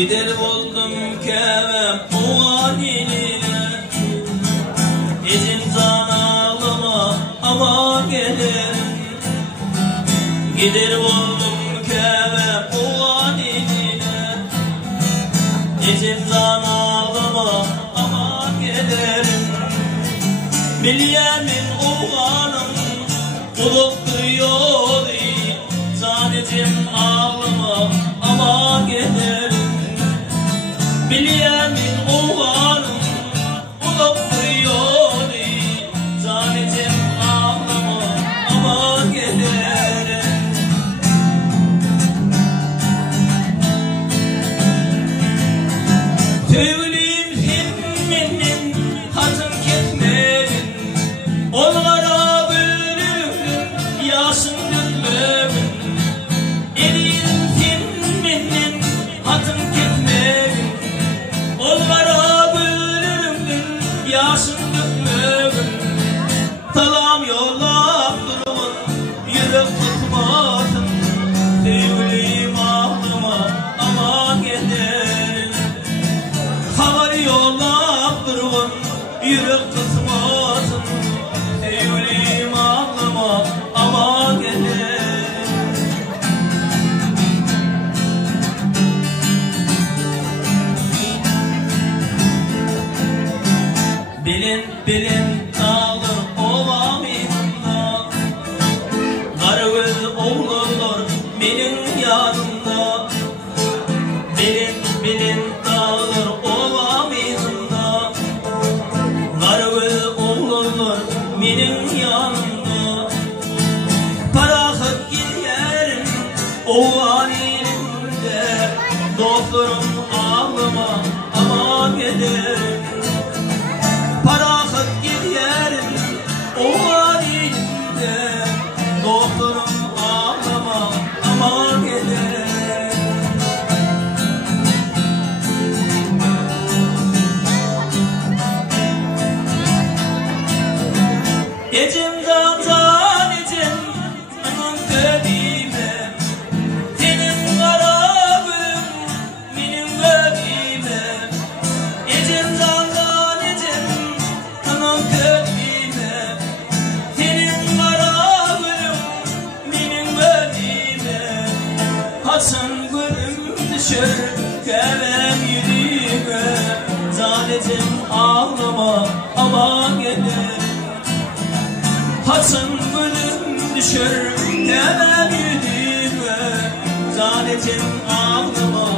Gider oldum kevem uaniline, Ecim can ağlama ama gelirim. Gider oldum kevem uaniline, Ecim can ağlama ama gelirim. Bilyemin uğanım buluktu yolu, Canecim ağlama ama gelirim. Bilyemin uğanım buluktu yolu, Canecim ağlama ama gelirim. Tüylüm filminin hatın ketmerin, onlara bölürüm yaşın gülmemin. Elin filminin hatın ketmerin, onlara bölürüm yaşın gülmemin. Talam yollap durun yürek tutmasın, Tüylüm ağlıma ama gelirim. Havar yollap durun yürek tutmasın, Tüylüm ağlıma ama gelirim. Bilin bilin dağlar ovamında, Karagöz oğlanlar benim yanımda. Bilin bilin dağlar ovamında, Karagöz oğlanlar benim yanımda. Parakıp giderim o halinde, Doktorum ağlama ama gelirim. Parakıp giderim o halinde, Doktorum ağlama ama gelirim. Ecim can ecim anam dediğime, Senin kara gülüm benim dediğime. Ecim can ecim anam dediğime, Senin kara gülüm benim dediğime. Hasan gülüm düşer kevem yüreğime, Canecim ağlama ama gelirim. Hasan gülüm düşer kevem yüreğime, Canecim ağlama